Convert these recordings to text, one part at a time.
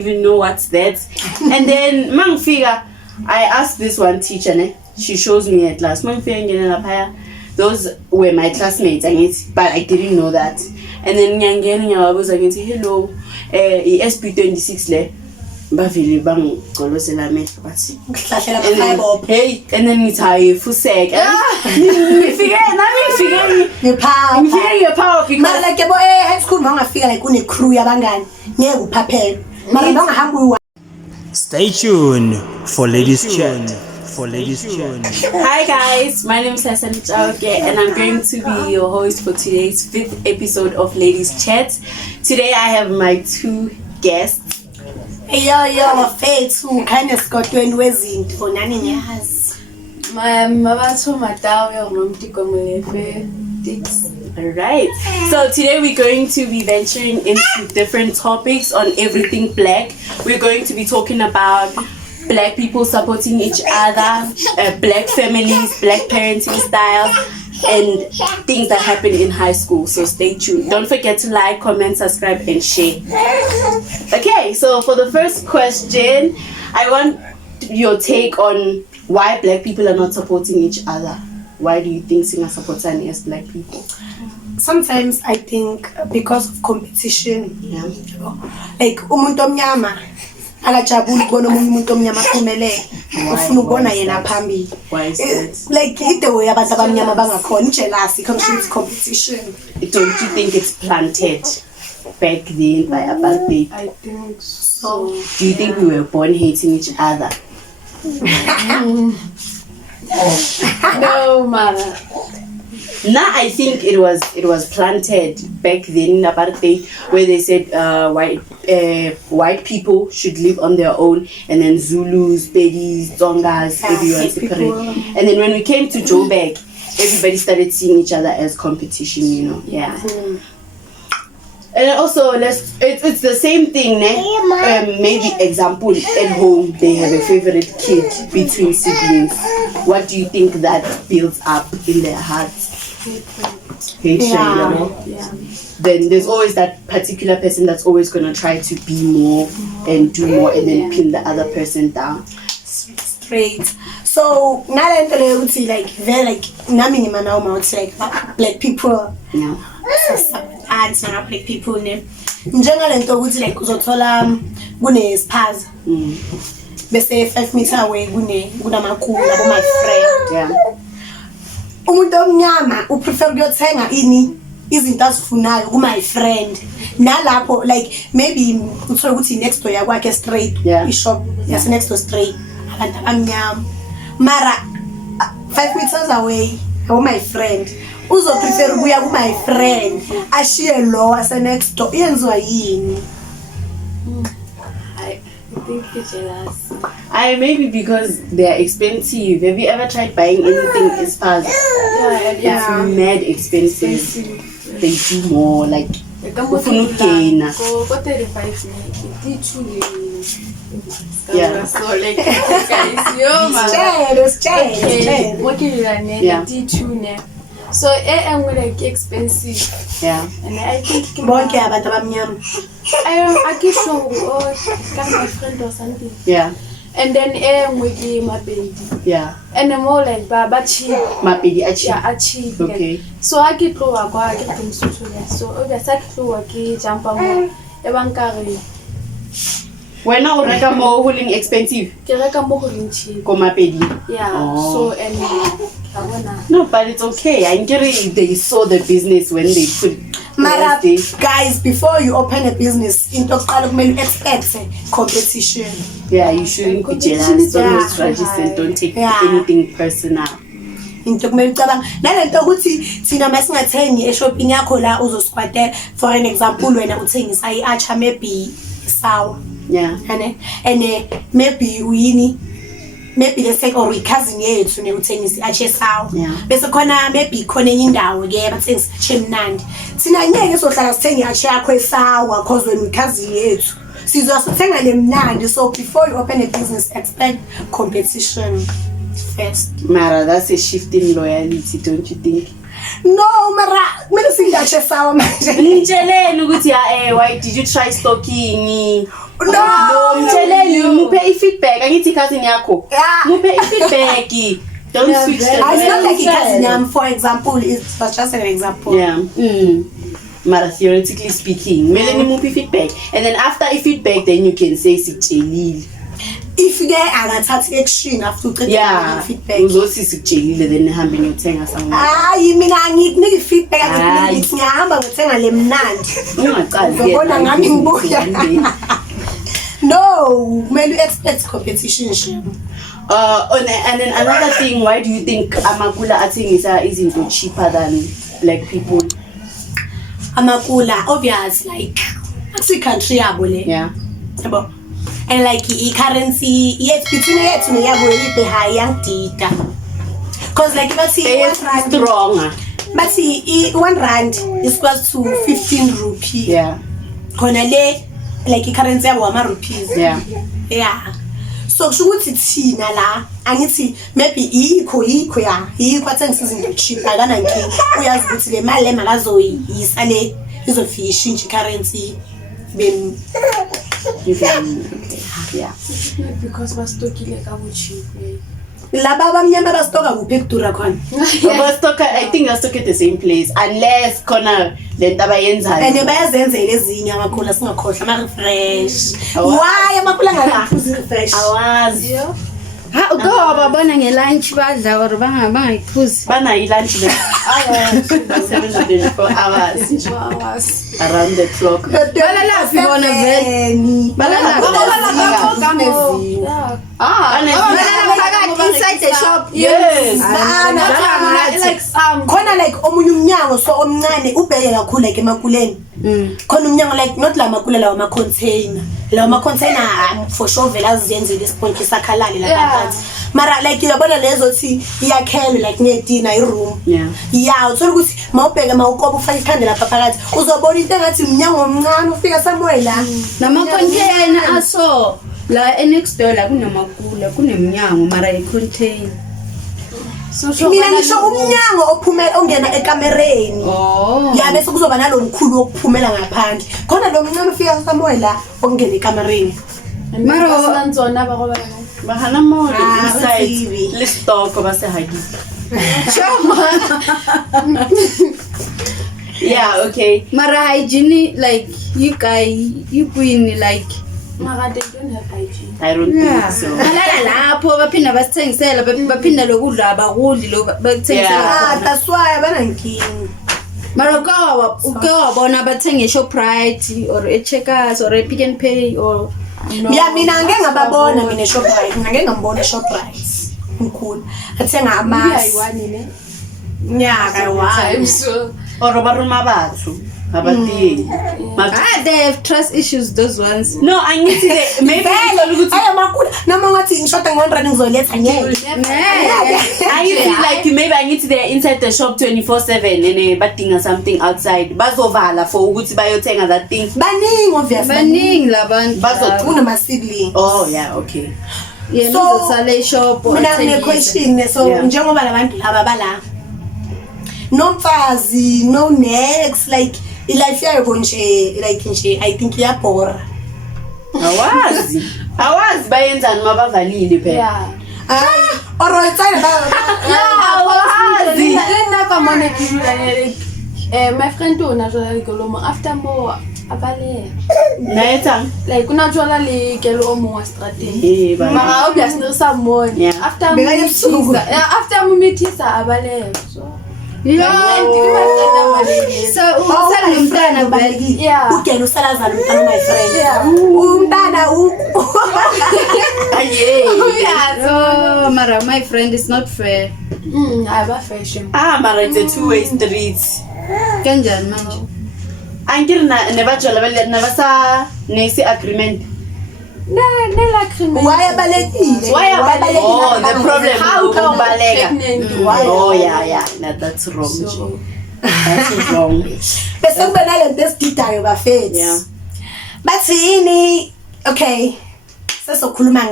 even know what's that. And then mang figure, I asked this one teacher, ne? She shows me at class. Mang figure, those were my classmates, but I didn't know that. And then I was like, hello, SP26 le. Bavili bang golosela me but hey and then it's high for sec me power because like boy high school manga feel like une crew yabangani ngeke uphaphela mara bangahamba. Stay tuned for ladies chat. Hi guys, my name is Hassan Chauke and I'm going to be your host for today's 5th episode of Ladies Chat. Today I have my 2 guests. Yo, faith who kind of got to wezinto nani ngiyazi. Mabatho Matawe ngomtikomolefe. Alright, so today we're going to be venturing into different topics on everything black. We're going to be talking about black people supporting each other, black families, black parenting styles, and things that happen in high school. So stay tuned. Don't forget to like, comment, subscribe, and share. Okay, so for the first question, I want your take on why black people are not supporting each other. Why do you think Singa supports as black people? Sometimes I think because of competition. Yeah. Like umuntu omnyama akajabuli kubona umuntu omnyama phumelele ufuna ukubona yena phambili. Why is that? Like the way abantu abamnyama bangakhona jealousy comes with competition. Don't you think it's planted back then by apartheid? I think so. Do you think we were born hating each other? No, man. Now I think it was planted back then in apartheid, where they said white people should live on their own, and then Zulus, Bedis, Tsongas, everyone separate. And then when we came to Joburg, everybody started seeing each other as competition, you know. Yeah. And also, it's the same thing, ne? Maybe example, at home they have a favorite kid between siblings. What do you think that builds up in their hearts? Hatred, you know? Yeah. Then there's always that particular person that's always gonna try to be more and do more, and then pin the other person down. Straight. So now I would like very like nami mana like black people. Yeah. Ads na black people ne. Njengalento ukuthi like uzothola kune spaza. Bese 5 meters away kunamakhulu abo my friend. Yeah. Umuntu omnyama uprefer ukuyothenga izinto azifunayo ku my friend. Nalapho like maybe uthola ukuthi next door yakwakhe straight ishop yase next door straight abantu abamnyama. Mara 5 meters away abo my friend. Uzo prefer ukuya ku my friend ashiye lo ase next door yenziwa yini? I think it's jealous. Maybe because they're expensive. Have you ever tried buying anything as far as it's mad expensive? They do more like Go 35 minutes. Yeah. So like guys, yo man. So I'm like expensive. Yeah. And I think Bonke abantu abamnyama. I keep showing my friend or something. Yeah. And then with my baby. Yeah. And I'm more like but cheap. My baby achieve. Yeah, cheap. Okay. So I get low I get things to so obviously low jump on ebankari. When I reka more holding expensive. Ke reka mo go cheap. Ko my baby. Yeah. Oh. So and no, but it's okay. I get it. They saw the business when they put. Mara, guys, before you open a business, into expect competition. Yeah, you shouldn't be jealous. Don't lose grudges and don't take anything personal. Into kumecabanga nalento ukuthi thina masingathengi e-shopping yakho la uzosquatter for an example wena uthengisa i-acha maybe sawa. Yeah. And maybe uyini maybe let's take or cousin yethu ne uthengisa ache sawa bese khona maybe khona enye indawo ke bathengisa ache mnandi sina ngeke sohlala sithenge ache yakho esawa because when cousin yethu sizosithenga le mnandi. So before you open a business expect competition first. Mara, that's a shift in loyalty, don't you think? No, Mara, kumele singache sawa manje. Ngitsheleni ukuthi why did you try stalking? No, I'm telling you, muphe feedback. Angithi cousin yakho. Yeah. Muphe feedback. Don't switch them. It's not like cousin yam, for example, it's just an example. Yeah. Mara theoretically speaking, Melanie muphe feedback, and then after a feedback, then you can say sichelile. If you get angathatha action after Yeah. feedback. Uzothi sichelile then nihambe niyothenga somewhere. Hayi mina ngikunika feedback ngithi ngihamba ngithenga lemnandi. Ungaqali Ubona ngami ngibuya. No, kumele expect competition nje. And then another thing, why do you think amakula athengisa izinto cheaper than black people? Amakula obvious like akusi country yabo le. Yeah. Yabo. And like currency yet between yethu neyabo ibe high yangidida. Cause like bathi It's stronger. bathi 1 rand is equals to 15 rupees. Yeah. Khona le like currency yabo ama rupees. Yeah. Yeah. So kusho ukuthi thina la angithi maybe yikho ya yikho athengisa izinto cheap akana nkingi uyazi ukuthi le mali emakazoyisa le izofisha inji currency bem You can. Yeah. Because bastokile ka cheap. laba abamnyama bastoka kuphi ekudura khona I think I stuck at the same place unless khona lento abayenzayo. and bayazenzela ezinye amakhula singakhohlwa ama refresh why amakhula ngaphuzi refresh Awazi. Ha uke wababona ngelunch badla or bangayiphuzi. Bana ilunch le. 724 hours around the clock. Balalaphi bona vele? Balalaphi? Balala phakathi inside the shop. Yes. Like khona like omunye umnyango so omncane ubheke kakhulu like emakuleni khona umnyango like not la makula lawa ama container for sure vela azenzele isponki sakhalale la phakathi mara like uyabona lezo thi iyakhele like nedina iroom yeah uthola ukuthi mawubheke mawukoba ufaka ikhanda lapha phakathi uzobona into engathi umnyango omncane ufika somewhere la Nama container aso la next door la kunamakula kunemnyango mara icontainer. mina ngisho umnyango ophumela ongena ekamereni ya bese kuzoba nalomkhulu wokuphumela ngaphandle khona lo mncane ufika somewhere la ongena ekamereni Mara Lanzona ba goba Bahana more inside. Let's talk about the hagi. Yeah, okay. Mara hygiene like you queen like Mara they don't have hygiene. I don't think so. Alala lapho baphinda basithengisela baphinda lokudla abakudli lo bathengisela. That's why banankingi Mara uke wabona bathenga eShoprite or eCheckers or ePick n Pay or ya mina ngeke ngababona mina eShoprite ngeke ngambona eShoprite mkhulu athenga amasi Ayiwani ne. nyaka wa So Or baruma bathu. Abati. they have trust issues those ones. No, I need to maybe ayo makula nama ngathi ngishota ngo100 ngizoletha ngeke I feel like maybe I need to there inside the shop 24/7 and badinga something outside. Bazovala for ukuthi bayothenga that thing. baningi obviously Baningi labantu. bazotuna ma sibling Oh yeah, okay. Yeah, So, sale shop or mina ngine question so njengoba labantu laba bala nomfazi no next like ilife yakho nje like nje I think iyabhora Awazi bayenzani mabavalile phela. alright sayina Awazi. Lena ka mona ke my friend o na jola le kelo mo after mo abale. Naetsa. Like kuna jola le kelo mo wa strategy. Eh ba. Mara obviously someone after mo after mo meetisa abale. So So usala umntana baliki. ugena usalazana umntana my friend umntana Oh, Mara, my friend, is not fair. I have a fashion. Mara it's a two-way street. Kanjani manje? Angir never jola never sa nesi agreement. why abalekile Oh, the problem how come balega? Why? Oh yeah, that's wrong. So That's wrong. bese kube nalento esididayo bafethu bathini okay sesokhuluma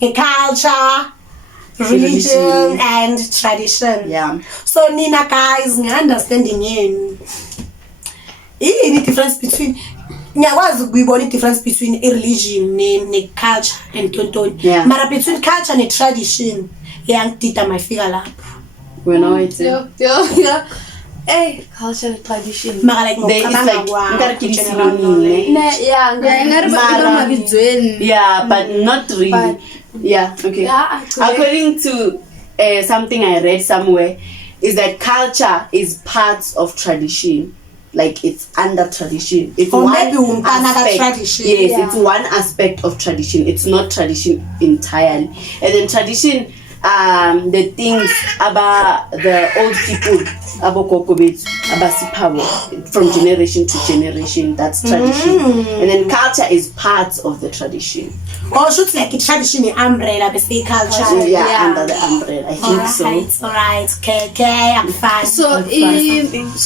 ngeculture religion and tradition Yeah. so nina guys nge-understanding yenu yini difference between ngiyakwazi ukuyibona difference between a religion ne culture and tontoni mara between culture ne tradition yangidida mayifika lapho wena wathi culture and tradition mara like yeah but not really okay according to something I read somewhere is that culture is part of tradition. Like it's under tradition. It's or one maybe aspect. tradition. Yes, it's one aspect of tradition. It's not tradition entirely. And then tradition, the things about the old people, about kokobet, about sipawo, from generation to generation. That's tradition. And then culture is part of the tradition. Or should like a tradition umbrella, but say culture. Under the umbrella. I think so. Alright, okay, I'm fine. So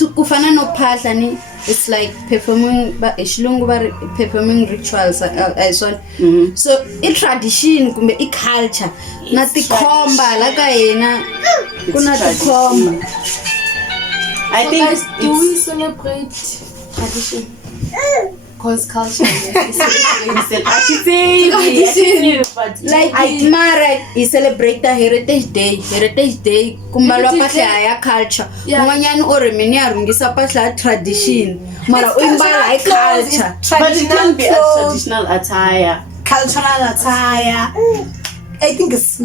kufana no phahla ni it's like performing performing rituals so I tradition kumbe I culture na tikhomba la ka yena kuna tikhomba. I think guys, do we celebrate tradition? Cause culture is like mara I celebrate the heritage day kumbalwa pahla ya culture ngwanyana ore mini arungisa pahla tradition mara uimbala I culture but it can be a traditional attire, cultural attire. I think it's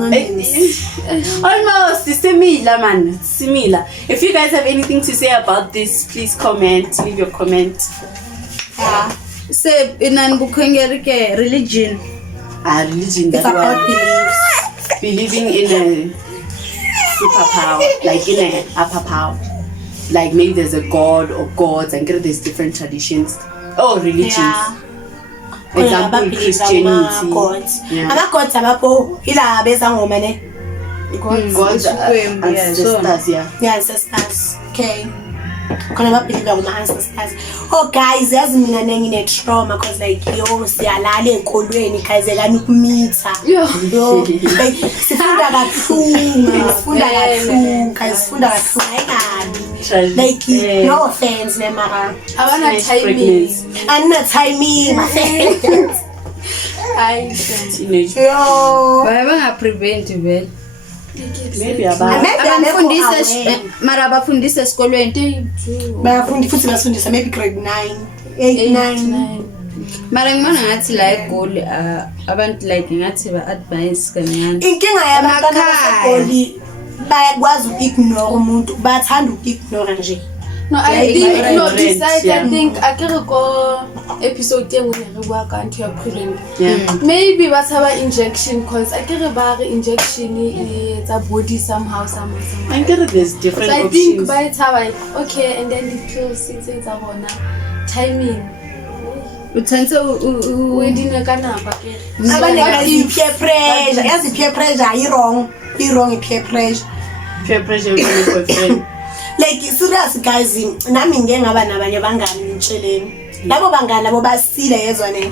almost similar, man. Similar. If you guys have anything to say about this, please comment. Leave your comment. Say inan bukhengeri religion. Religion it's about beliefs. Believing in a superpower, like in a upper power. Like maybe there's a god or gods, and there's different traditions or religions. Example, Christianity. Gods abapo ila beza ngomene. Gods ancestors, ancestors. Okay. Kona believe in my ancestors. Oh guys, yazi mina nengine trauma cause like siyalala enkolweni kayizela ukumitha. Yo. Like sifunda kabuhlungu engani. Like no offense nemara. Abana timing. Anna timing. teenage. Yo. Banga prevent well. Maybe about mara bafundisa esikolweni bafundisa maybe grade 9 8 mara ngibona ngathi la egoli abantu like ngathi ba advice kancane inkinga yabantwana besikoli bayakwazi ukignore umuntu bathanda ukignore nje. No, I think I think akere ko episode engwe re bua ka ntho ya prevent. Maybe ba tsaba injection cause akere ba re injection is a body somehow. I think there's different so options. I think by tsaba okay and then the pills it's a bona timing. Utsenze Wedine kana ba ke. Abane peer pressure. Yazi peer pressure is wrong. Peer pressure. Peer pressure with your boyfriend. Like serious guys nami ngeke ngaba nabanye bangani ngitsheleni labo bangani labo basile yezwane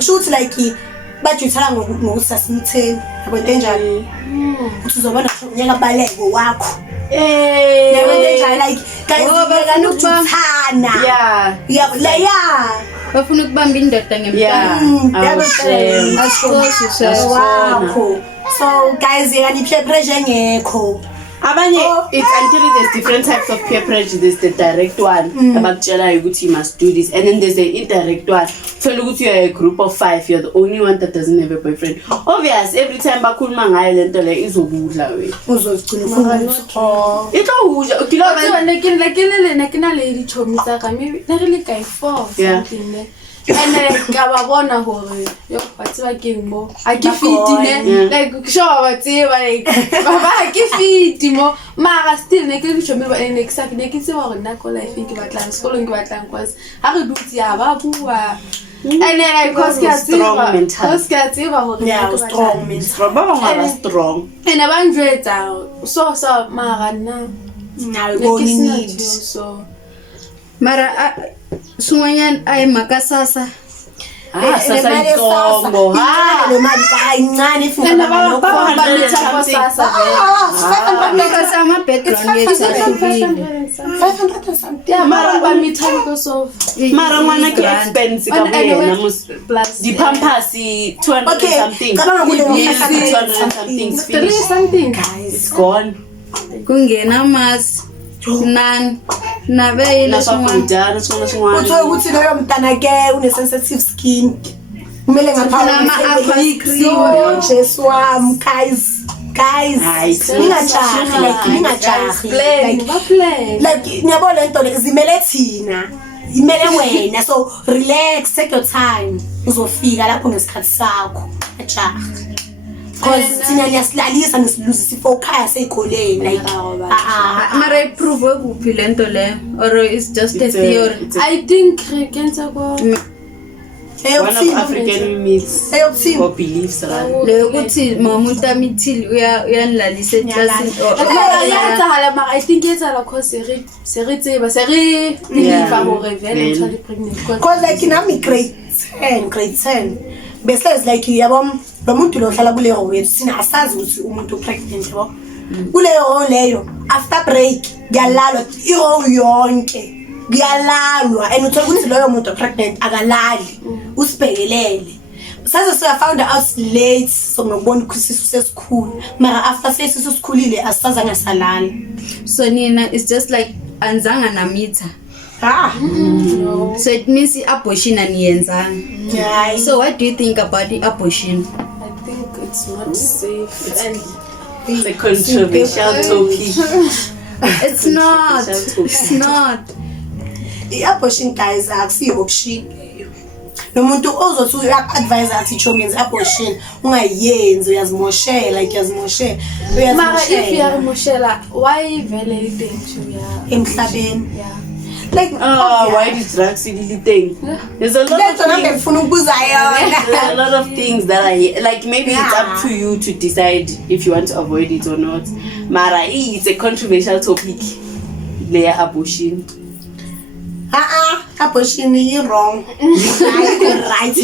shoot like bajithela ngokusasimtheni yabo into enjalo uthi uzobona unyaka baleko wakho yabo into enjalo like guys ngeke nokuthana yabo bafuna ukubamba indoda yabo wakho so guys ngani peer pressure ngekho. It's until there's different types of peer pressure. There's the direct one about you must do this, and then there's the indirect one. So look, you're a group of 5. You're the only one that doesn't have a boyfriend. Obvious, every time bakulma ngayo lento le izobudla we. Uzogcina Itlohudla. Ukilo nakina lady chomisa ka maybe na really kai for something ne. And kababona hore yo batsiba keng mo a ke fitine like sure batsiba like baba ke fitimo mara still ne ke tshome ba next sack ne ke tseba hore nna ko life ke batlang sekolo ke batlang cause ha re dutse ya ba bua and then like cause ke strong mental hore strong mental baba strong and abanjwetsa so mara nna go need so mara Sunganyan ay makasasa. Sasa itombo. le mali kayincane if And about 500 for Sasa. Because I'm a background gets a 500 and something. Yeah, Mara meter because of Mara ngwana ke expensive ka boyena mos plus di pampers 200 Okay, something. kabanga kule Yes, 500 200 something. It's 3 finished. something. It's gone. kungena mas nan nabeyile swin'wana Naswakudya naswona swin'wana. Uthola ukuthi loyo mntana ke une sensitive skin. Kumele ngapha Jesu wami guys. Ningajahi. Like ngiyabona lento le zimele thina. Imele wena so relax, take your time. Uzofika lapho ngesikhathi sakho. Ajahi. Because thina niyasilalisa nisiluzisa ifokhaya seyikoleni like mara iprove kuphi lento le or it's just a theory. I think cancer go One of African myths or beliefs right? leyo ukuthi mamuntu amithili uyanilalisa eclassini I think it's a cause seri deliver hore vele tshwale pregnant because like nami grade 10 bese like yabo lo muntu lo hlala kule hole wethu sina asazi ukuthi umuntu pregnant yabo kuleyo hole leyo after break yalalwa ihole yonke kuyalalwa and uthola ukuthi loyo muntu pregnant akalali usibhekelele saze siya found out late so ngokubona ukusisu sesikhulu mara after sesisu sikhulile asisaza ngasalala so nina it's just like anzanga namitha no. So it means abortion aniyenzanga. Yeah. So what do you think about the abortion? I think it's not safe and it's a controversial topic. It's not. It's not. I-abortion guys akusiyo option. Nomuntu ozothi uyak-advise athi chomenze abortion ungayenzi uyazimoshela like uyazimoshela. Mara if you are moshela why vele into ya emhlabeni. Yeah. Like why did drugs thing? There's a lot of things that are like maybe it's up to you to decide if you want to avoid it or not. Mara, it's a controversial topic. Layer abortion. Abortion is wrong. Right.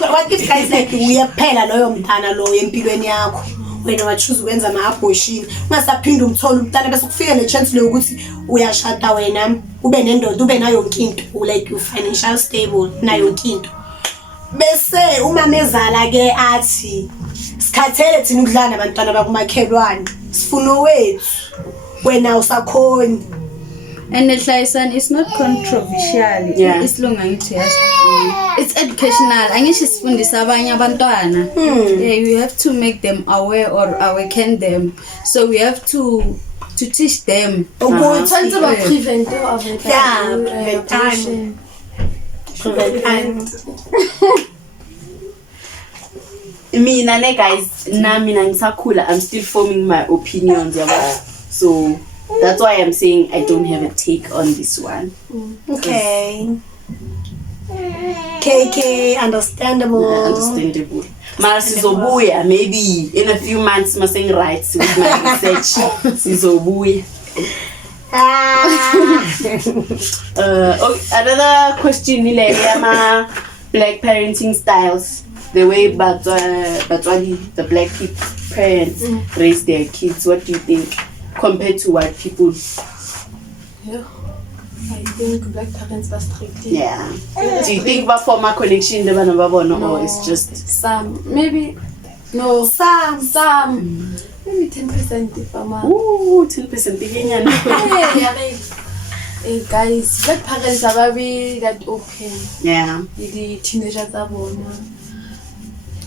What if guys like we are phela loyo mntana lo empilweni yakho? Wena wachoose ukwenza ama-abortion ungasaphinda umthola umntana bese kufika ne-chance leyo ukuthi uyashada wena ube nendoda ube nayo yonke into like you financial stable nayo yonke into bese umama ezala ke athi sikhathele thina ukudlana abantwana bakumakhelwane sifuna wethu wena usakhona. And it's not controversial. Yeah. It's long it's educational. Angisho sifundisa abanye abantwana. Yeah, you have to make them aware or awaken them. So we have to teach them. Prevent or avoid prevent. Mina ne guys, mina ngisakhula I'm still forming my opinions about. So that's why I'm saying I don't have a take on this one. Okay. KK, understandable. Mara sizobuya maybe in a few months saying right with my research. Sizobuya. Okay, another question ile black parenting styles. The way the black people parents raise their kids. What do you think compared to white people? Yeah. I think black parents are strict. Yeah. Do you think about former connection or it's just some? Maybe no. Some. Maybe 10% if I'm. Ooh, 10%. Hey guys, black parents are very that open. Yeah. The teenagers are born.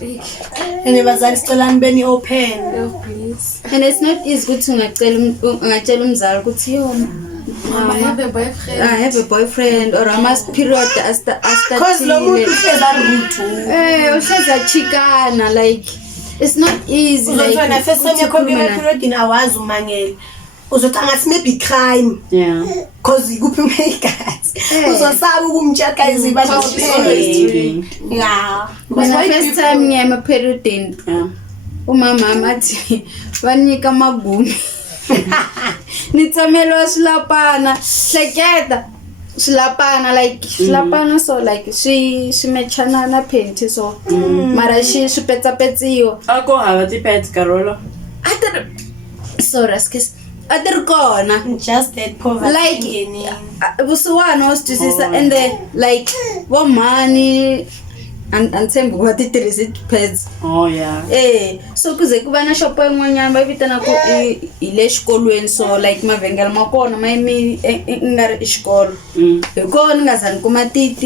And bazali stolani beni open. Oh please. And it's not easy ukuthi ungacela umzali ukuthi yo I have a boyfriend. I have a boyfriend or I must period Cause lo muntu ufeza rude. Uhleza chikana like it's not easy like. Uzofana first time yakho period in awazi umangele. Uzothi angathi maybe crime. Yeah. Cause kuphi umegazi. Uzosaba ukumtshaka izibalo open. Yeah. When the first time ngiyama period in. Yeah. Umama athi banika amagumi. Nitsamelwa silapana hleketa Slapana like slapana so like she mechana na paint so mara she petsapetsiyo ako hava ti pets Carola ater sorry skis ater kona just that poverty like busuwana was to sister and the like what money and sembu what it is it pets so kuze kuba na shop en'wanyana ba vitana ku ile xikolweni so like mavhengele ma kona ma yimi ngari xikolo hikona ngazani kuma ti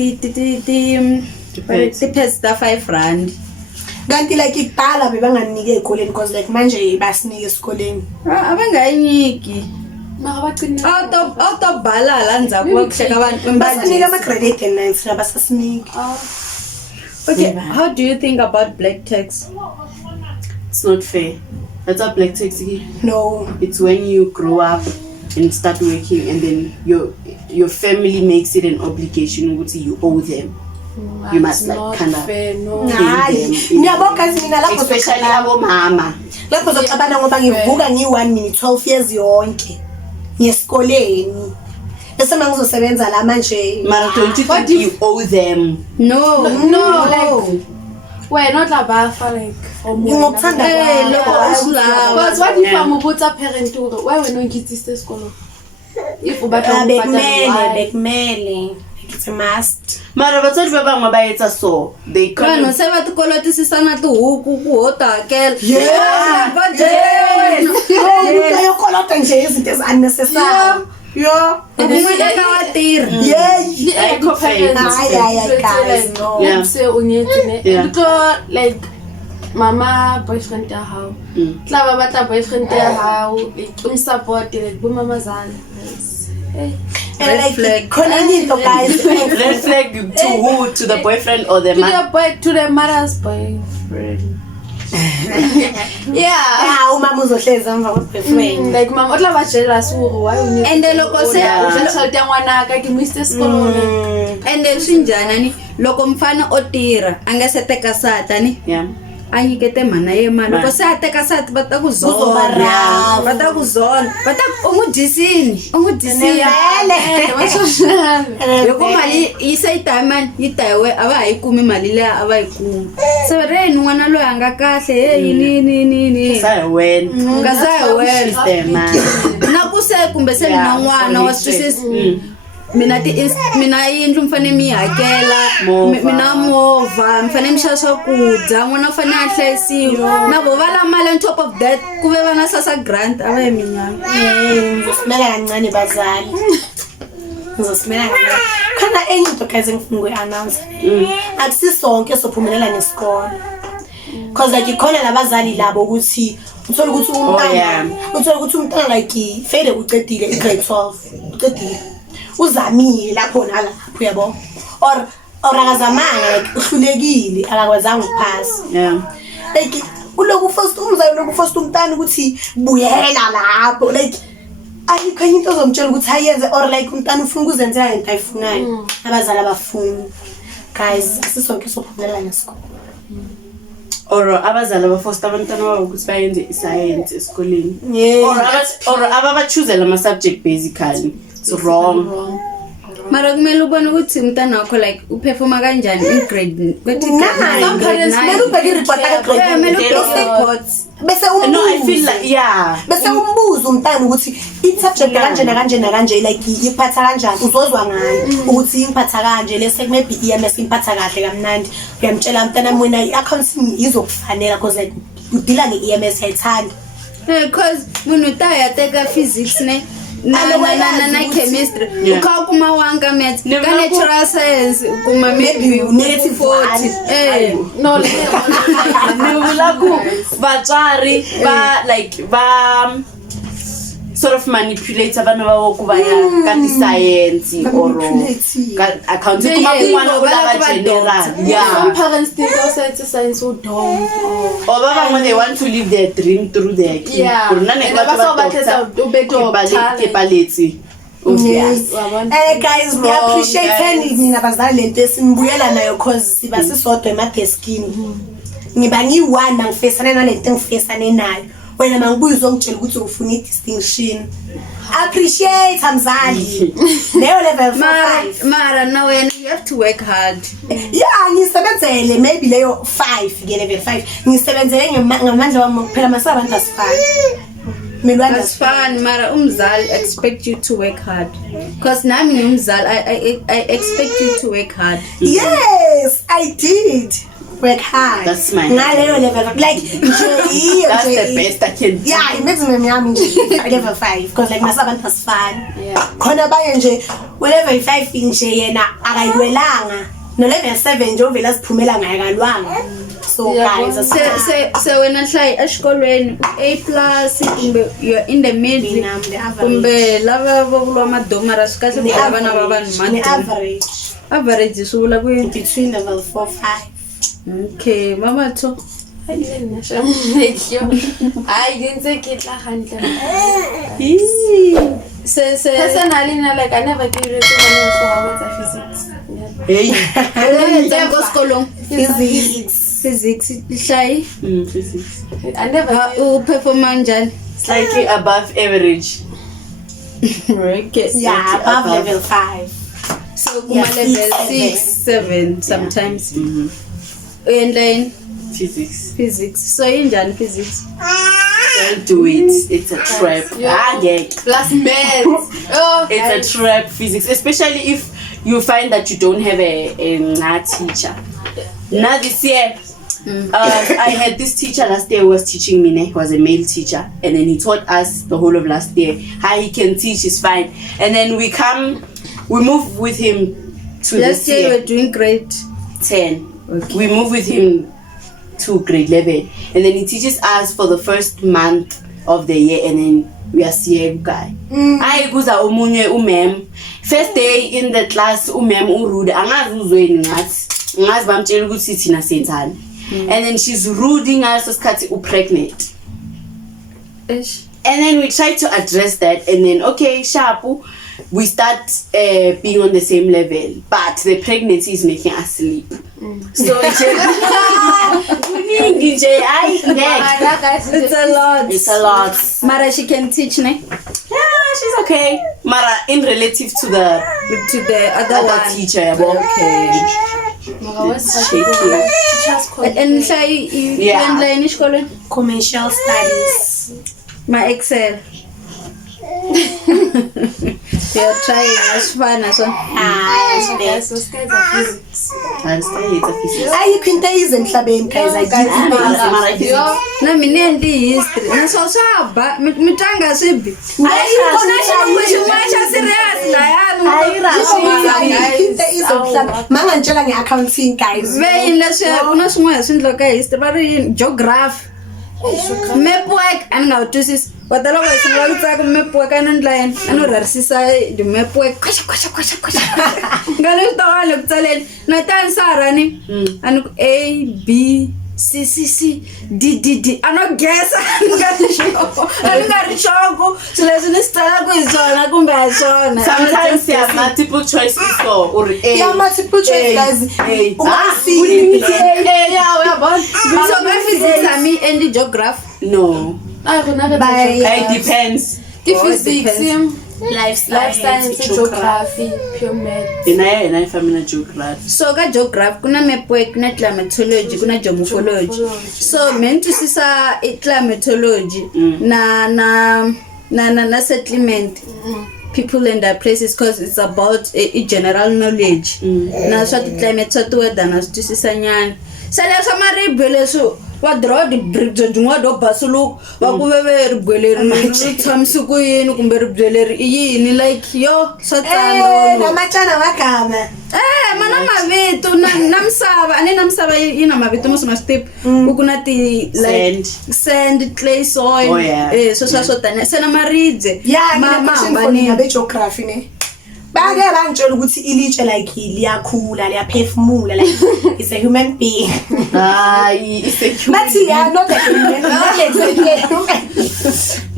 pets ta 5 rand kanti like ikutala bebanganike ezikoleni because like manje basinike esikoleni abangayinyiki mara baqina autobalala ndzhaku wa kuhleka vanhu basinike ama-grade 8 and 9 nabasasinike. Okay, how do you think about black tax? It's not fair. That's a black tax. No. It's when you grow up and start working and then your family makes it an obligation what you owe them. You must like kind of pay them. Especially abo mama. Lapho zocabana ngoba ngivuka ngi1 minute 12 years yonke. Ngesikoleni. Bese mangizosebenza la manje. Mara don't you think you owe them? No. Like we're not abafa like ngokuthanda but what if amubutsa parent uri why we no ngitsise esikolo if ubatla bekumele it's a must. Mara batswadi ba bangwe ba etsa so they can't no se va tikolotisisana tihuku ku hotakela yo kolota nje izinto ezi unnecessary yo ngiyakawatira guys no se ungetsine because like mama boyfriend ya how tla ba tla boyfriend ya how umsupport like bo mama zana red flag guys red flag to who, to the boyfriend or the man? To the mother's boyfriend. umama uzohleza emva boyfriend like mama otla ba jealous why you and loko se uhlala ngwanaka ke mwiste esikolweni and swinjana ni loko mfana otirha anga se teka sata ni anyikete mana ye mali loko se ateka sati bata kuzona bata ungudisini loko mali yisaitama yitawe aba hayikumi mali le aba yikumi se re n'wana loyi anga kahle ni sa wena ngaza wena na ku se kumbe se na n'wana wa swisisi mina yindlu mfane mi hakela mina movha mfane mi xava swakudya n'wana fane a hlayisiwa na vo vala mali on top of that ku ve vana sasa grant a va ye minyanga ngizosimela kancane bazali ngizosimela kancane khona enye into guys engifuna ukuyi-announce akusisonke sophumelela nesikolo because like ikhona labazali labo ukuthi uthola ukuthi umntana like fele ucedile i-grade 12 ucedile uzamile lapho nalapho yabo or akazamanga like uhlulekile akakwazanga ukuphasa like uloku first umzali loku first umntana ukuthi buyela lapho like ayikho into ozomtshela ukuthi ayenze or like umntana ufuna ukuzenzela into ayifunayo abazali abafuni guys asisonke sophumelela nesikolo or abazali abafosta abantwana babo ukuthi bayenze iscience esikoleni or abachoose lama subject basically it's wrong. Mara kumele ubone ukuthi umntana wakho like uperforma kanjani in grade bese no I feel like bese umbuzo umntana ukuthi i-subject kanje like iphatha kanjani uzozwa ngani ukuthi ingiphatha kanje lese maybe EMS ingiphatha kahle kamnandi uyamtshela umntana mina i-accounting izokufanela because like udila nge-EMS ayithanda because munhu ta yateka physics ne na chemistry ukakuma wanga maths ka natural science kuma maybe negative 40 no like vatswari ba like va sort of manipulate abana babo kuba ya ka science or accounting kuma kwana ulaba general some parents think science so dumb or baba when they want to live their dream through their kid yes guys we appreciate nina bazali lento esimbuyela nayo cause siba sisodwa emadeskini ngiba ngi1 ngifesana nalento ngifesane nayo wena mangibuye uzongitshela ukuthi ufuna i-distinction appreciate mzali leyo level 5 mara now you have to work hard. Yeah, ngisebenzele maybe leyo 5 ke level 5 ngisebenzele ngamandla wami kuphela masabantu asifani. That's fine, mara umzali expect you to work hard. Cause nami ngumzali, I expect you to work hard. Yes, I did. Work hard. That's my level like that's the best I can do. Yeah, maximum yami nje level 5 because like masabantu asifani. Yeah. Khona baye nje level 5 nje yena akayilwelanga no level 7 nje ovela siphumela ngaye kalwanga. So guys, so when I try esikolweni A+ you're in the middle kumbe lava bavulwa madomara sikahle kubana average. Average isula ku between level 4 5. Okay, mama to. I didn't say it personally, like I never gave it to anyone so I went to physics. Hey. Physics. Physics. I never perform manjani. Slightly above average. Okay. Yeah, above level 5. So level 6, 7 sometimes. And then physics. So injani physics. Don't do it. It's a trap. Plus math. Oh, it's a trap. Physics, especially if you find that you don't have a teacher. Now this year, I had this teacher last year who was teaching me. He was a male teacher, and then he taught us the whole of last year. How he can teach is fine, and then we move with him to last year. We were doing grade 10. Okay. We move with him to grade 11, and then he teaches us for the first month of the year, and then we are seeing guy. I kuza omunye umem. First day in the class umem urude. Angazi uzweni ngazi bamtshela ukuthi thina senzani. And then she's ruding us isikhathi pregnant. And then we try to address that, and then okay, sharp. We start being on the same level, but the pregnancy is making us sleep. So it's a lot. Mara, she can teach, ne? Yeah, she's okay. Mara, in relative to the other teacher, okay. And you learn in school? Commercial studies. My Excel. You're trying as fun as well. So skills of physics. You can tell you emhlabeni guys. Na mina ndi history. Na so saba mitanga sibi. Mama ngitshela ngeaccounting guys. Ve indlela kuna swin'wana swindlo ka history bari geography. Map work aningawutwisisi. Kodwa loko singakutsa ku map work anondline anorarisisa the map work kwasha ngale utawale kutsaleni na tansara ni anu A B C D anogesa ngari shoko silezi nisitala kuyizona kumbe asona. Sometimes there are multiple choices or A. Yeah, multiple choice guys. So my physics are me and the geography. No. It depends. Physics, life science, geography, pure math. In I family geography. So ka geography kuna map work, kuna climatology, kuna geomorphology. So meant to see climatology na settlement. People and their places, because it's about a general knowledge. Na so the climate so to weather na to see sanyani. Sala samari bele so what draw the bridge jungwa do basulu wa kubebe ribweleri tsamsuku yini kumbe ribweleri yini like yo so tsando na machana wakama mana mavito namsava ane namsava ina mavito mo sma step ukuna ti like sand clay soil so tani sena maridze mama bani abe geography ne bage bangitshela ukuthi ilitshe like liyakhula liyaphefumula like it's a human being. It's a human but yeah, not a human not exactly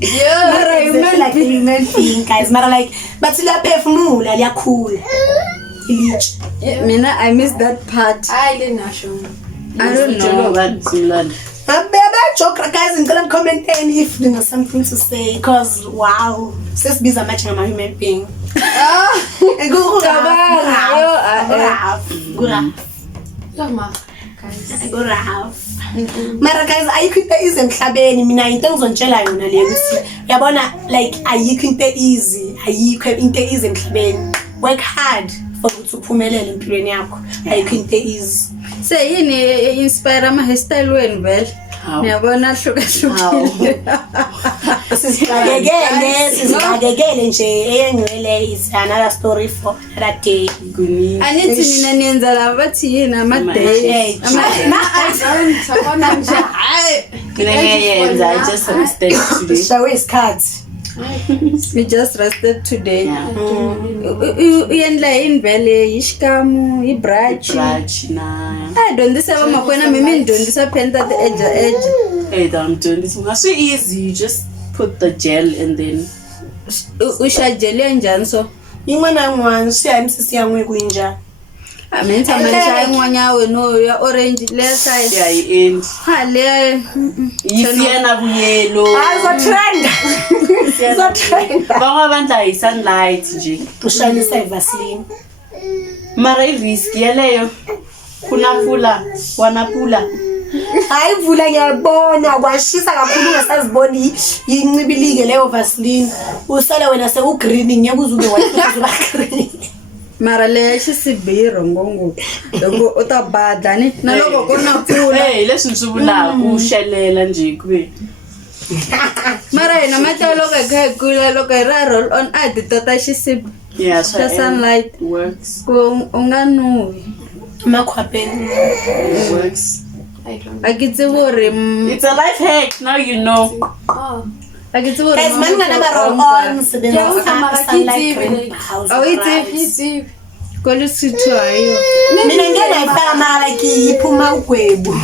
human like a human being guys but like but liyaphefumula liyakhula ilitshe. Mina I missed that part. I didn't know. I don't know. Joke guys, ngicela comment if you have something to say because wow, sesibiza matching ama human being. Mara guys, ayikho into easy emhlabeni. Mina into engizonitshela yona le ukuthi uyabona like ayikho into easy, ayikho into easy emhlabeni. Work hard for ukuthi uphumelele empilweni yakho. Ayikho into easy. Seyini inspire ama hairstyle wenu vele. Ngiyabona hlukahlukile. Sizigagegele nje eyengcwele is another story for another day. Anithi nina niyenza laba bathi yini ama-day. Sabona nje. Hayi. I just rested today. Shawe isikhathi. We just rested today. Uyenla yini vele ishikamu, ibrunch. na. I don't this ever makwena mimi ndondisa penta the edge. Hey, I'm doing this. It's so easy. You just put the gel and then Ushajele njani so? In'wana siyamsisi yangwe kunja. Amenza manje ingwanya wenu ya orange le size. yeah, end. Ha le Yifiyana kuyelo. Azotrend. Bangabandla yi sunlight nje. Ushanisa ivaseline. Mara i-risk yeleyo. Kunapula, wanapula. Ayivula ngiyabona kwashisa kakhulu ngasaziboni yincibilike leyo vaseline. Usala wena sekugreen ngeke uzuke wayifuza green. mara le xisibiro ngongo loko u ta badla ni na loko ku na pfula Hey, leswi swi vulaka ku xelela nje kube. mara hina matolo ka kula loko hi ra roll on a ti tota xisibi Yeah, so the sunlight works. ku unga nuvi Makhwapeni. It works. I don't a ke tsebo re It's a life hack. Now you know. know. a ke tsebo re Guys, man ngana roll on sebenza sunlight cream. Oh, it's ko le sitho ayo Mina ngena ifaka mara like iphuma ugwebu.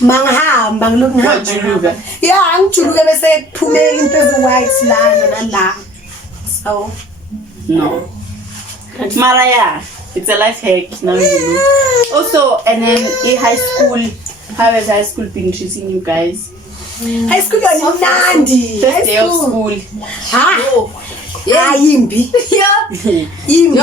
Mangihamba ngiloku ngihamba. Wajuluka. Yeah, angijuluke bese kuphume into eziwhite lana nala. So, No. Mara, yeah, it's a life hack. Now you know. Also, and then in high school, how has high school been treating you guys? high school yona imnandi. First day of school. Ha? Yeah, yimbi. Yimbi.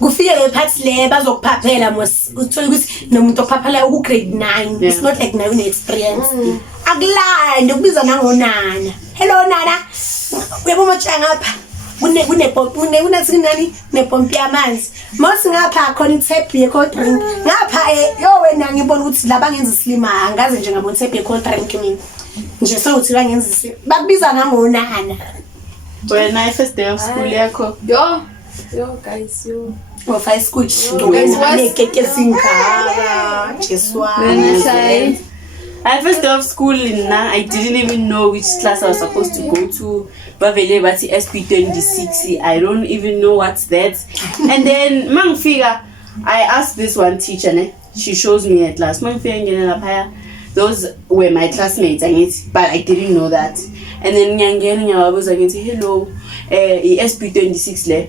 Kufike le part le bazokuphaphela mos uthola ukuthi nomuntu ophaphela ku grade 9. It's not like now une experience. Akulande kubiza nangonana. Hello nana. Uyabona ngapha. Kunesinani nepompi yamanzi. Mose ngapha khona itap ye cold drink. Ngapha yo wena ngibona ukuthi laba ngenza islima angaze nje ngabona itap ye cold drink mina. Nje sokuthi bangenza islima. Bakubiza nangonana. When I first day of school yakho. Yo guys, yo. Of high school. Keke singara. Jeswa. I first day of school I didn't even know which class I was supposed to go to. Bavele bati SP26. I don't even know what's that. And then mangfika, I asked this one teacher, ne? She shows me a class. Mangfika those were my classmates, but I didn't know that. And then I was like, hello, SP26 le.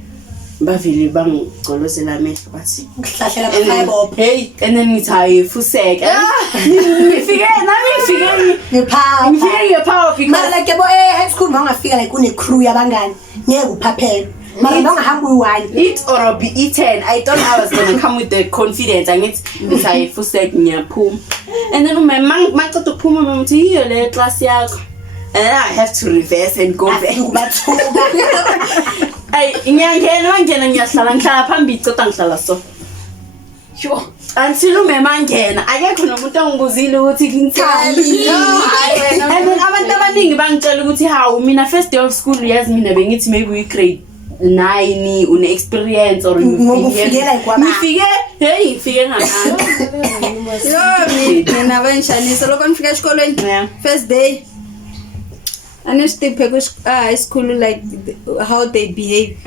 Bavele bang golosela me bati. Hey, and then it's high full sec. Your power. Your power because Like high school mangafika like une crew yabangani. Ngeke uphaphela. Mara bangahamba uyi-1. eat or be eaten. I thought I was gonna come with the confidence and it's high full sec nyaphuma. And then my man got to phuma mthi hiyo le class yakho. And then I have to reverse and go back. Ay ngiyangena ngiyahlala ngihlala phambili kodwa ngihlala so. Yo. Until umemangena akekho nomuntu ongibuzile ukuthi ngithini. And then abantu abaningi bangitshela ukuthi hawu mina first day of school yazi mina bengithi maybe we grade 9 une experience or ngifike ngakho. yo mina banshanisa lokho ngifika esikolweni first day anestiphe ku high school like how they behave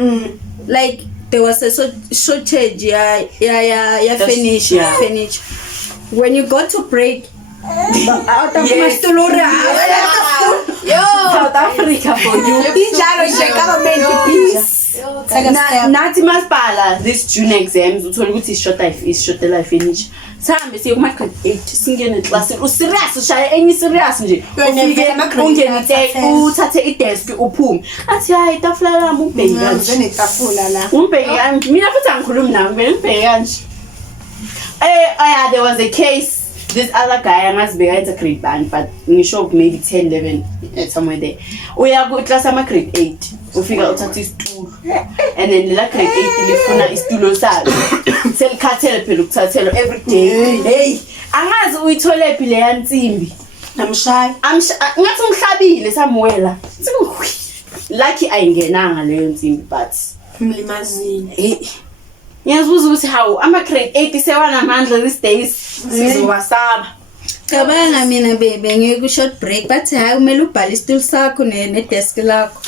like there was a shortage finish when you got to break out of my story Yo, South Africa for you. Government peace. Nathi masipala this June exams uthola ukuthi is short life finish sihambe siye kuma grade 8 singene classini userious ushaya enye serious nje ufike ungene uthathe idesk uphume athi hayi itafula lami ubheki kanje netafula la umbheki kanje mina futhi angikhulumi nawe mina ubheki kanje there was a case this other guy angazibeka into grade band but ngisho maybe 10 11 somewhere there uya ku class ama grade 8 ufika uthatha isitulo and then la grade 8 lifuna isitulo sakhe selikhathele phela ukuthathela every day hey angazi uyithole phi le yansimbi namshaya ngathi umhlabile samwela lucky ayingenanga leyo nsimbi but mlimazini hey ngiyazibuza ukuthi how ama grade 8 sewanamandla these days sizowasaba cabanga mina bebe ngeke short break bathi hayi kumele ubhale isitulo sakho ne-desk lakho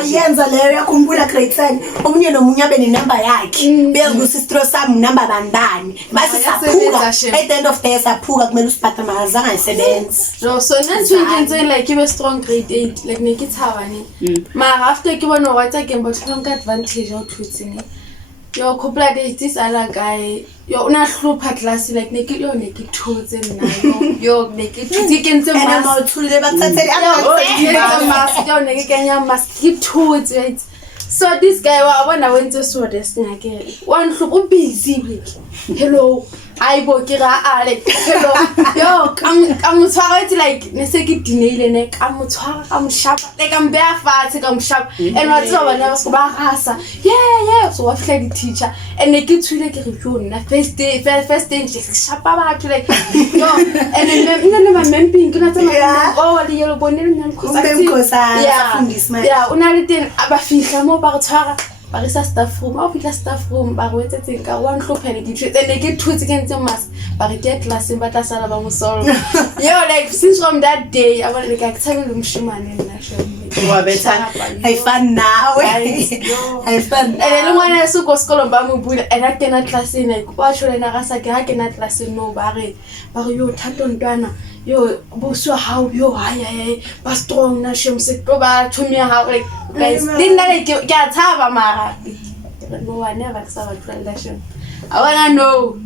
ayenza leyo yakhumbula grade 10 omunye nomunye abe nenumber yakhe beyakuthi isitulo sami number bandani base saphuka at the end of the day saphuka kumele usiphathe mazanga ayisebenzi so nanti we can say like you were strong grade 8 like nekithawani ma after ke bona what again but long advantage of tweeting yo couple this other guy yo unahlupha class like nekithutse nayo yo nekithike ema uthulile bathathele yo nekenya maskithutse right so this guy wabona wenze so desingakele wanhlupha ubusy like hello ayibo kira ale hello yo kamutshwara like nesekidinile ne kamutshwara kamshapa like ambea fast kamshapa and what's over now so ba rasa yeah so what like the teacher and nekithule ke rejone na first day shapa batho like yo and then my memping kuna tsama oh le yelo bonele nyamkhosa yeah unale teng abafihla mo ba re tshwara ba re sa staff room au fitla staff room ba re wetsetse ka one hlophele ke tsene ke thutse ke ntse mas ba re ke class ba tla sala ba mo solve yo like since from that day I want like akuthabela umshimane nina shame wabethana I fun now I fun and then when I so go school ba mo bula and I cannot class in like wa shole na ga sa ke ha ke na class no ba re yo thato ntwana yo boswa how yo hayi ba strong na shame se to ba thumia how like guys dinna like ke a thaba mara no I never saw a translation I wanna know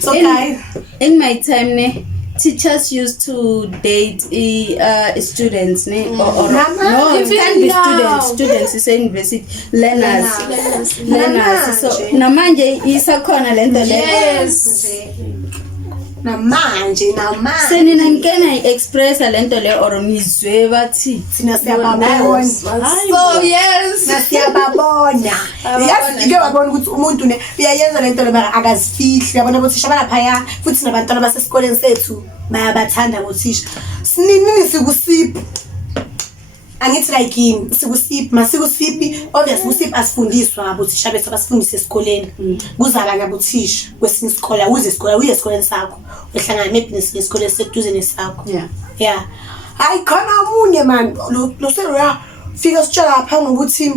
so guys in my time ne teachers used to date students ne or no it can't be students is university learners so namanje isakhona lento le yes namanje senina ngena express lento le or ngizwe bathi sina siyababona so yes nasiyababona yes ke babona ukuthi umuntu ne uyayenza lento le mara akazifihli yabona ukuthi shabana phaya futhi nabantwana basesikoleni sethu bayabathanda ngothisha sinini sikusiphi angithi like him sikusiphi masikusiphi obviously usiphi asifundiswa abothisha bethu abasifundisa esikoleni kuzaba ngabothisha kwesinye isikole uze esikoleni sakho uhlangana nebusiness lesikole seduze nesakho yeah hayi khona umunye man lo sero fika sitshela lapha ngokuthi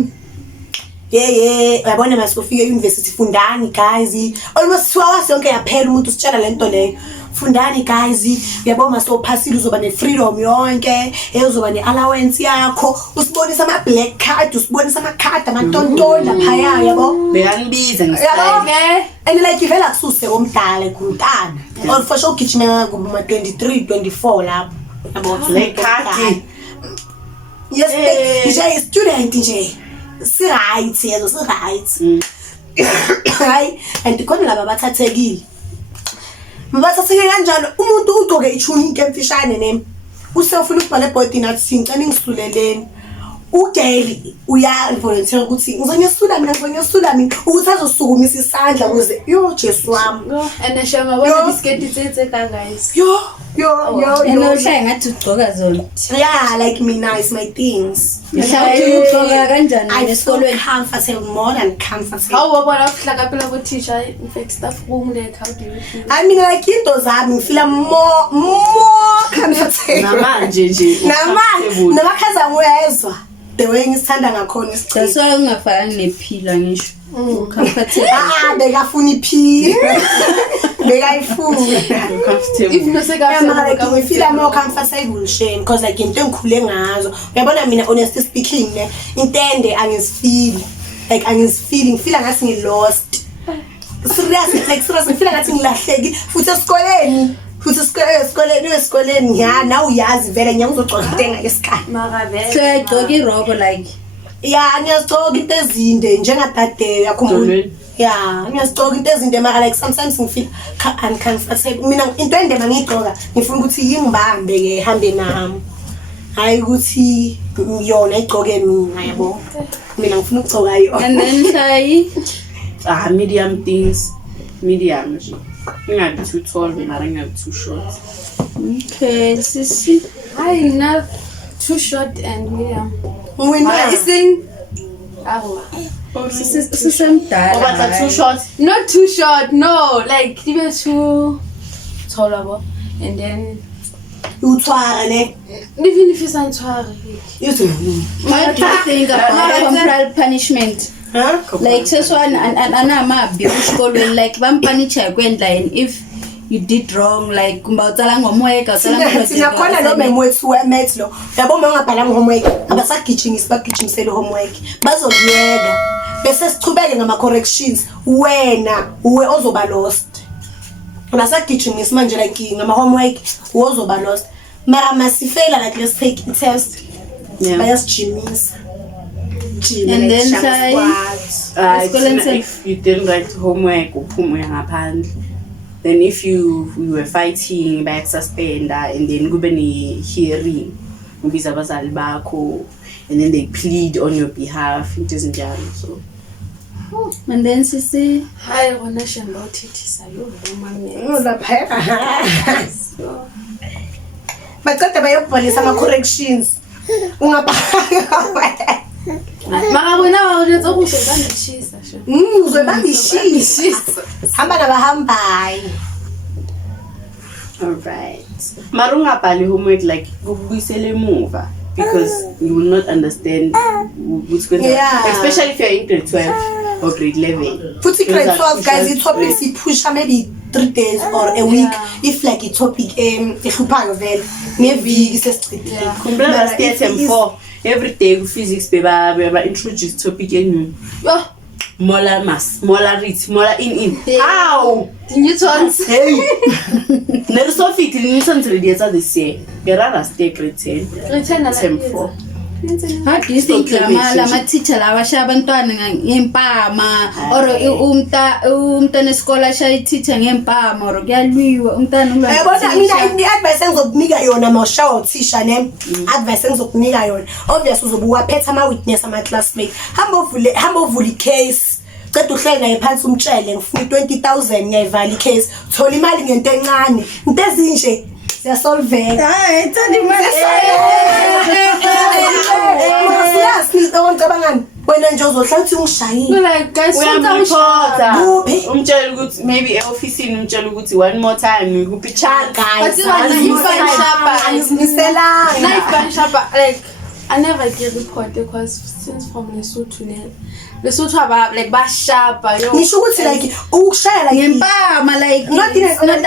uyabona masifika e-university fundani guys almost 2 hours yonke yaphela umuntu usitshela lento leyo fundani guys uyabona so phasile uzoba ne freedom yonke uzoba ne allowance yakho usibonisa ama black card usibonisa ama card amantontona phaya yabo beyangibiza ngisayile and like ivela kususe omdala kuntana or for sure ugijima kuma 23 24 lapho about le card yes nje student nje si right yezo si right hayi and khona laba bathathekile mabathatheke kanjalo umuntu ugcoke ichuni kemfishane ne usefuna ukubhala ebhodi nathi sincane ngisuleleni ugeli uya volunteer ukuthi ngizonyesula mina ukuthi azosukumisa isandla ukuze yo Jesu wami and ashama wona bisketi tsetse ka guys yo enohlaya ngathi ugcoka zona yeah like me nice my things mhlawumbe ugcoka kanjani esikolweni comfortable more than comfortable how wabona uhlaka phela ku teacher in fact staff room like how do you feel I mean like into zami ngifila more comfortable namanje nje namakhaza nguyezwa the way ngisithanda ngakhona isichilo so ungafaka nephila ngisho comfortable bekafuna iphi bekayifuna comfortable if no se ka I feel more comfortable shame because like into engikhule ngazo uyabona mina honestly speaking ne intende angizifeel like angizifeeling feel ngathi ngilost serious like serious ngifila ngathi ngilahleki futhi esikoleni ya now uyazi vele ngiyangizogcoka intenga esikani mara vele so igcoka iroko like ya ngiyazigcoka into ezinde njengadade yakhumbula ya ngiyazigcoka into ezinde mara like sometimes ngifeel uncomfortable mina into endema ngiyigcoka ngifuna ukuthi yingibambe ke hambe nami hayi ukuthi yona igcoke mina yabo mina ngifuna ukugcoka yona and then Shai medium things medium ingabi too tall mara ingabi too short. okay sisi I not too short and medium wena ising awu sisemdala But too short. not too short no like even too tall and then utwara ne even if it's untwari yuthi what do you think about corporal punishment like seswana anamabi esikolweni like bampanisha kwendla and if you did wrong like kumba utsala ngomweka sina khona lo memwethu wemet lo yabo mangabhala ngomwek abasagijimisa bagijimisele homework bazokuyeka bese sichubeke ngama corrections wena uwe ozoba lost unasagijimisa manje like ngama homework uzoba lost mara masifela like let's take a test bayasijimisa and then if you didn't write homework uphume ngaphandle. Then if we were fighting back suspender and then kube ne hearing ubiza abazali bakho and then they plead on your behalf into ezinjalo so and then sisi hayi wona shemba uthithisa yo mama lapha baceda bayobhalisa ama corrections ungabhala mara wena wawuletsa ukushezandishisa sho uzobambishisa hamba nabahambayo alright mara ungabhali homework like ukubuyisela emuva because you will not understand what's going on especially if you're in grade 12 or grade 11 futhi grade 12 guys i-topic sipusha maybe 3 days or a week if like i-topic ehluphayo vele ngeviki sesichithile khumbula last year term 4 every day physics beba introduce topic new yo molar mass molar rate molar in how newtons hey never so fit newtons radius are the same gerara stay grade 10 term 4 how do you think lama teacher laba shabantwana ngempama or umntana esikole shayi teacher ngempama or kuyalwiwa umntana ulwa yabona mina i-advice engizokunika yona mawushawa uthisha ne advice engizokunika yona obvious uzobuwaphetha ama witness ama classmate hamba uvula i-case ceda uhleli naye phansi umtshele ngifuna 20,000 ngiyayivala i-case thola imali ngento encane into ezinje siyasolveka hayi thandi imali ngicabangani wena nje uzohlala uthi ungishayile like guys umtshela ukuthi maybe e-office umtshela ukuthi one more time ngikuphi chance guys like I never get report because since from Lesotho about like bashapa yo ngisho ukuthi like ukushaya like ngempama like it's not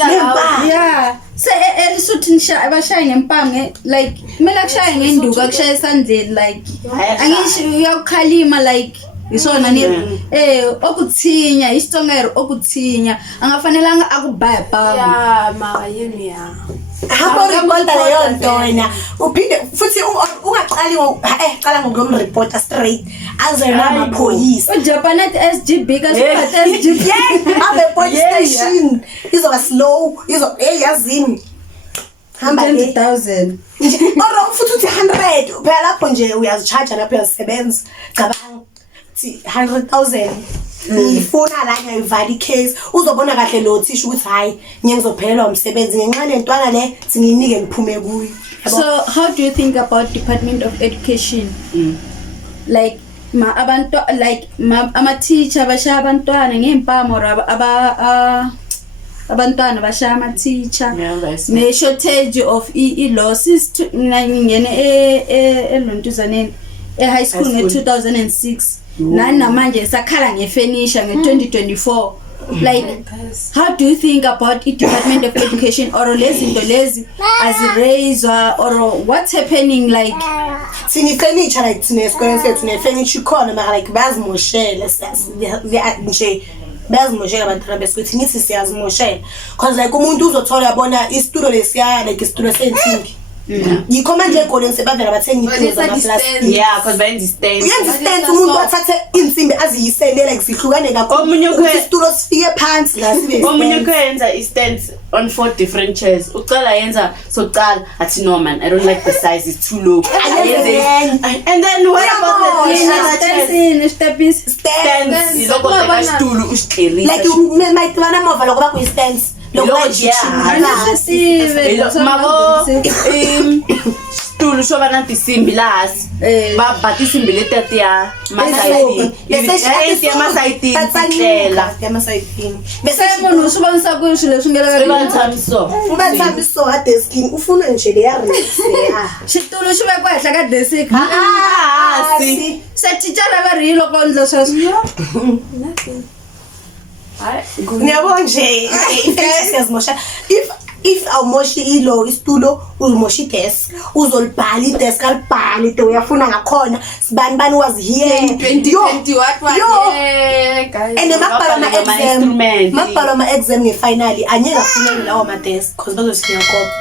allowed yeah se Lesotho nisha abashaya ngempama like kumele kushaya ngenduku akushaya esandleni like angisho uyakukhalima like isona ni okuthinya isitongero okuthinya angafanelanga akubhayibha yeah mara yini ya hamba report leyo nto wena uphinde futhi ungaqali qala ngokumreporta straight azena amaphoyisa uJapan at SGB kasiphatha SGB abe police station izoba slow yazini hamba 20,000 ora futhi uthi 100 phela lapho nje uyazicharge lapho uyazisebenza cabanga 100,000 ifuna la ngiyivala case uzobona kahle lo thisha ukuthi hayi ngiyengizophelwa umsebenzi ngenxa lentwana le singinike ngiphume kuyo. So how do you think about Department of Education? Like abantu like ama teacher bashaya abantwana ngempama or abantwana bashaya ama teacher ne shortage of losses ngene elontuzaneni high school nge-2006 nani namanje sakhala ngefurniture nge-2024 like how do you think about the Department of Education or lezinto lezi aziraiswa or what's happening like sini furniture like sine esikoleni sethu ne furniture khona mara like bazimoshela nje bayazimoshela abantwana besithi nithi siyazimoshela because like umuntu uzothola yabona isitulo lesiya like isitulo sensimbi yikho manje eGolden sebavela bathenga itulo zamaplastic yeah because by the stand uyenza stand umuntu athathe insimbi aziyisele like sihlukane kakhulu isitulo sifike phansi la sibe omunye kwenza i-stands on 4 different chairs uqala yenza soqala athi no man I don't like the size, it's too low and then what about the stands iloko teka stulu usiclerisa like mayitwana mova lokho bakho i-stands stulu sho va na tisimbi lahasi va ba tisimbi letiya masayitini bese munhu swi vonisa ku swilo leswi nga le tshamiso a deskini u funa nje le ya xitulu xi vekiwa henhla ka desk se tichara va ri loko ndlo sweswo ngiyabona nje siyazimosha if awumoshi ilo isitulo uzimosha desk uzolibhala idesk alibhali de uyafuna ngakhona sibani bani wazihiye 2020 what was guys and mabhala ama exam ngefinally anyeke afune lawo ama desk because bazosiya kopa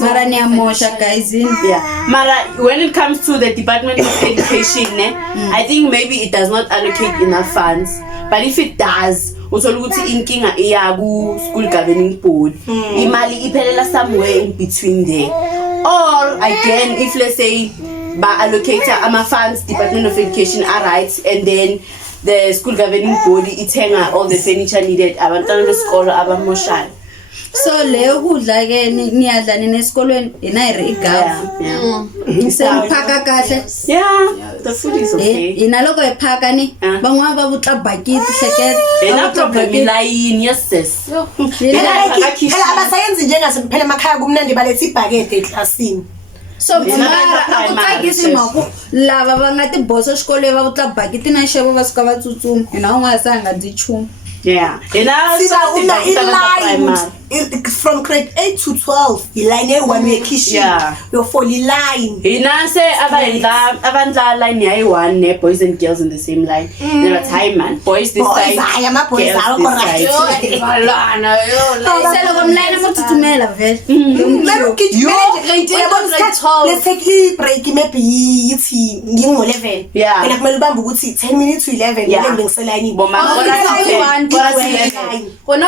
mara niyamosha guys yeah mara when it comes to the Department of Education I think maybe it does not allocate enough funds, but if it does uthola ukuthi inkinga iyaku school governing board imali iphelela somewhere in between there, or again if let's say ba allocate ama funds Department of Education are right and then the school governing body ithenga all the furniture needed abantwana besikolo abamoshayo. So leyo kudla ke niyadla nesikolweni inayiri igavu sephaka kahle the food is okay inaloko ephaka ni ban'wana va vutla bakiti hleketa ena problem line yes sis phela abasayenzi njengasiphela emakhaya kumnandi balethe ibhakede eclassini so mara akutsakisi maku lava va nga tiboso xikolweni va vutla bakiti na xevo va suka va tsutsuma hina un'wana se a nga dyi chumu yeah from grade 8 to 12 iline one way kitchen your full line hina se abandla line yayi-1 ne boys and girls in the same line there are time man boys this side ama boys are correct balana seloko mline motsutsumela vele let's take a break maybe yithi ngingo-11 wena kumele ubambe ukuthi 10 minutes to 11 ngeke ngiselayini gona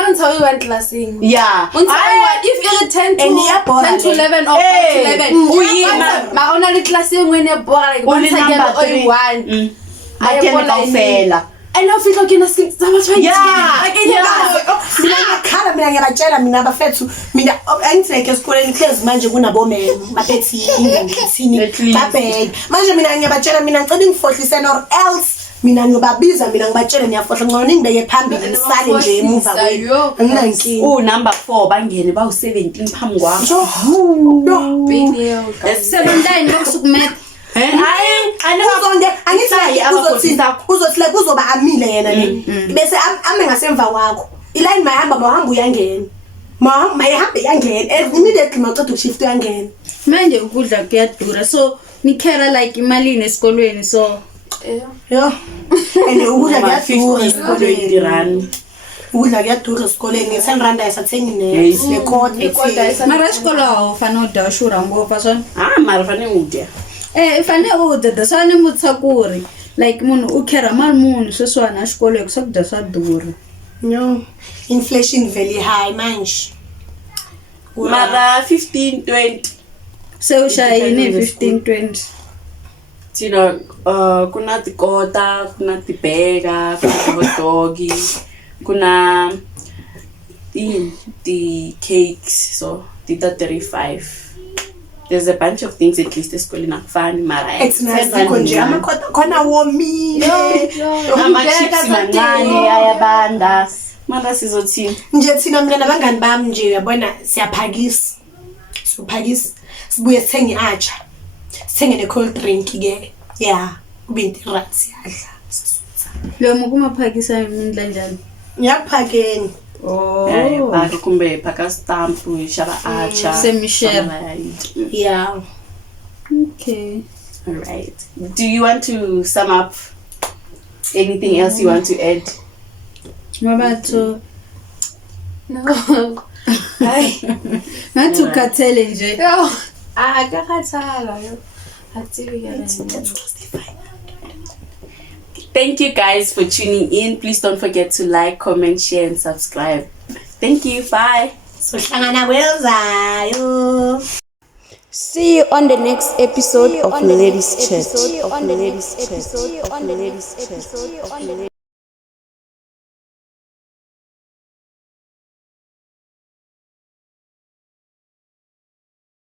re ntsha one classing if you're 10 to 11 or 5 to 11 ma ona le class engwe ne bora like one second only one I can fela and now feel like na saba try mina ngiyabatshela mina abafethu mina angitheke esikoleni close manje kunabomema babethi ingangithini babheke manje mina ngiyabatshela mina ngicela ngifihlisene or else mina ngibabiza mina ngibatshela niyafohla ngcono ningibeke phambili nisale nje emuva kwenu anginankinga number 4 bangene bawu17 phambi kwami sebendayi ngokusukumela uzothi like uzoba amile yena le bese ame ngasemva kwakho iline mahamba uyangena mayihambe yangena immediately maqeda ukushift uyangena manje ukudla kuyadura so nikhera like imalini esikolweni so and ukudla kuyadura esikolweni run ukudla kuyadura esikoleni nge10 ayisathengi nekota mara xikolo awufane udya xurha ngopfu swona mara fane udya fane udya swani mutsakuri like munhu u khera mali munhu sweswiwana a xikolo hi swakudya swa durha inflation very high manje mara 15-20 se u xava yini 15-20 Tina kuna tikota kuna tibega kuna hotdogi kuna the cakes so tita 35. There's a bunch of things at least esikoleni akufani mara nje amakota khona womile ama-chips mancane ayabanda mara sizothini nje thina mina nabangani bami nje uyabona siyaphakisa sibuye sithenge i-acha sithenge ne-cold drink ke kube into right siyadla lo mukumaphakisa imindla njani ngiyakuphakeni phaka kumbe phaka stamp shaba acha semishare okay all right do you want to sum up Anything else you want to add? Mabato. No. Not to katele nje. Yo. Akakhathala yo. Thank you guys for tuning in. Please don't forget to like, comment, share, and subscribe. Thank you. Bye. See you on the next episode of Ladies Chat.